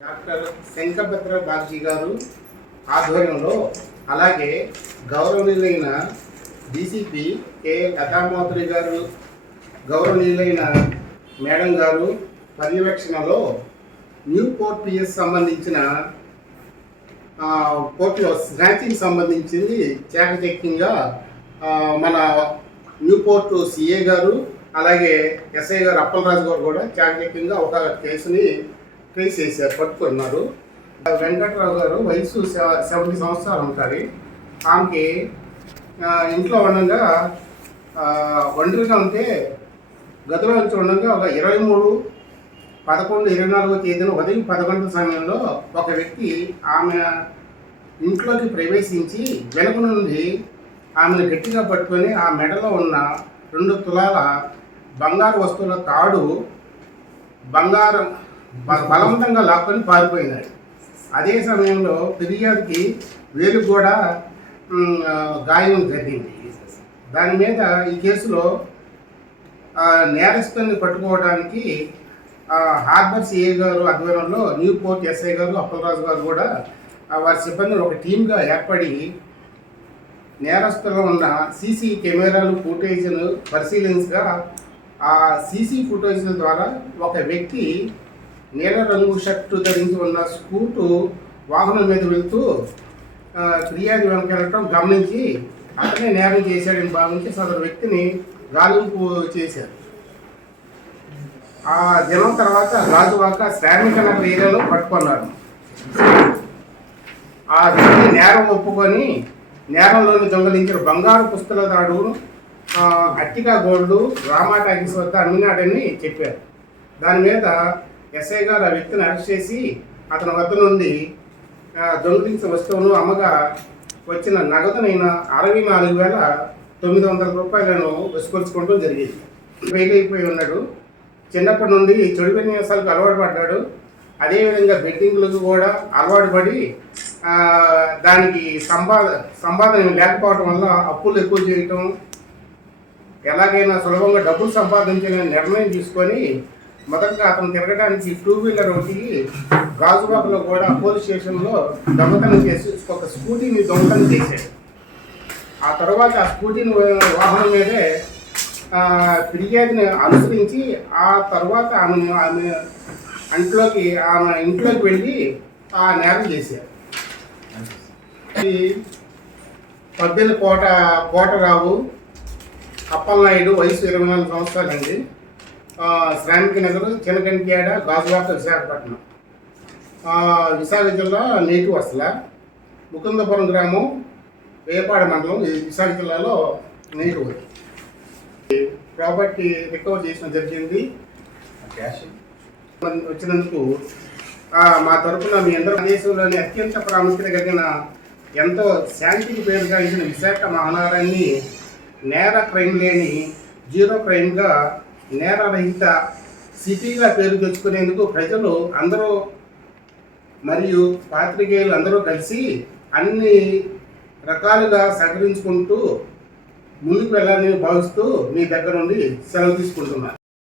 Doctor శంకభద్ర Bagchi గారు ఆధ్వర్యంలో అలాగే గౌరవనీయులైన డీసీపీ కే లతామోత్రి గారు గౌరవనీయులైన మేడం గారు పర్యవేక్షణలో న్యూ పోర్ట్ పిఎస్ సంబంధించిన ఆ, పోర్టులో స్నాచింగ్ సంబంధించింది చాకచక్యంగా మన న్యూ పోర్ట్ సిఏ గారు అలాగే ఎస్ఐ గారు అప్పలరాజు గారు కూడా చాకచక్యంగా ఒక కేసుని ట్రేస్ చేశారు పట్టుకున్నారు. వెంకట్రావు గారు వయసు సెవెంటీ సంవత్సరాలు ఉంటుంది ఆమెకి ఇంట్లో ఉండగా ఒంటరిగా ఉంటే గదిలో ఉండగా ఒక ఇరవై మూడు పదకొండు ఇరవై నాలుగో తేదీన ఉదయం పదకొండు సమయంలో ఒక వ్యక్తి ఆమె ఇంట్లోకి ప్రవేశించి వెనుక నుండి ఆమెను గట్టిగా పట్టుకొని ఆ మెడలో ఉన్న రెండు తులాల బంగారు వస్తువుల తాడు బంగారం బలవంతంగా లాక్కొని పారిపోయినాడు. అదే సమయంలో ఫిర్యాదుకి వేలు కూడా గాయం జరిగింది. దాని మీద ఈ కేసులో నేరస్తుని పట్టుకోవడానికి హార్బర్ సిఏ గారు ఆధ్వర్యంలో న్యూ పోర్ట్ ఎస్ఐ గారు అప్పలరాజు గారు కూడా వారి సిబ్బందిని ఒక టీమ్గా ఏర్పడి నేరస్తులో ఉన్న సీసీ కెమెరాలు ఫుటేజ్ను పరిశీలించగా ఆ సీసీ ఫుటేజ్ల ద్వారా ఒక వ్యక్తి నీల రంగు షర్టు ధరించి ఉన్న స్కూటు వాహనం మీద వెళ్తూ ఫిర్యాదు వెనకెళ్ళటం గమనించి అతనే నేరం చేశాడని భావించి సదరు వ్యక్తిని గాలింపు చేశారు. ఆ దినం తర్వాత రాజువాక శ్రామిక నగర ఏరియాలో పట్టుకున్నారు. ఆ వ్యక్తి నేరం ఒప్పుకొని నేరంలోని దొంగలించిన బంగారు పుస్తల దాడు ఆ, అట్టికా గోల్డ్ రామా టాకీస్ వద్ద అమ్మినాడని చెప్పారు. దాని మీద ఎస్ఐ గారు ఆ వ్యక్తిని అరెస్ట్ చేసి అతని వద్ద నుండి ఆ, దొంగిలించిన వస్తువును అమ్మగా వచ్చిన నగదునైన అరవై నాలుగు వేల తొమ్మిది వందల రూపాయలను వసూలుకోవడం జరిగింది. ఫెయిల్ అయిపోయి ఉన్నాడు. చిన్నప్పటి నుండి చెడు విన్యాసాలకు అలవాటు పడ్డాడు. అదేవిధంగా బెట్టింగ్లకు కూడా అలవాటు పడి దానికి సంపాద సంపాదన లేకపోవడం వల్ల అప్పులు ఎక్కువ చేయటం ఎలాగైనా సులభంగా డబ్బులు సంపాదించాలని నిర్ణయం తీసుకొని మొదటగా అతను తిరగడానికి టూ వీలర్ ఒకటి గాజుబాబులో కూడా పోలీస్ స్టేషన్లో దొంగతనం చేసి ఒక స్కూటీని దొంగతనం చేశాడు. ఆ తర్వాత ఆ స్కూటీని వాహనం మీదే ఫిర్యాదుని అనుసరించి ఆ తర్వాత ఆమె ఆమె ఇంట్లోకి ఆమె ఇంట్లోకి వెళ్ళి ఆ నేరం చేశారు. ఈ కోట కోటరావు అప్పలనాయుడు వయసు ఇరవై నాలుగు సంవత్సరాలండి. అండి శ్రామిక నగర్ చినకంటియాడ గాజువాక విశాఖపట్నం. విశాఖ జిల్లా నేటి వసల. ముకుందపురం గ్రామం వేపాడ మండలం ఇది విశాఖ జిల్లాలో నీరు ఊరు ప్రాపర్టీ రికవర్ చేసిన జరిగింది. క్యాష్. వచ్చినందుకు మా తరపున మీ అందరూ దేశంలోని అత్యంత ప్రాముఖ్యత కలిగిన ఎంతో శాంతికి పేరుగాంచిన విశాఖ మహానగరాన్ని నేర క్రైమ్ లేని జీరో క్రైమ్గా నేరరహిత సిటీగా పేరు తెచ్చుకునేందుకు ప్రజలు అందరూ మరియు పాత్రికేయులు అందరూ కలిసి అన్ని రకాలుగా సహకరించుకుంటూ ముందుకు వెళ్ళాలని భావిస్తూ మీ దగ్గర నుండి సెలవు తీసుకుంటున్నాను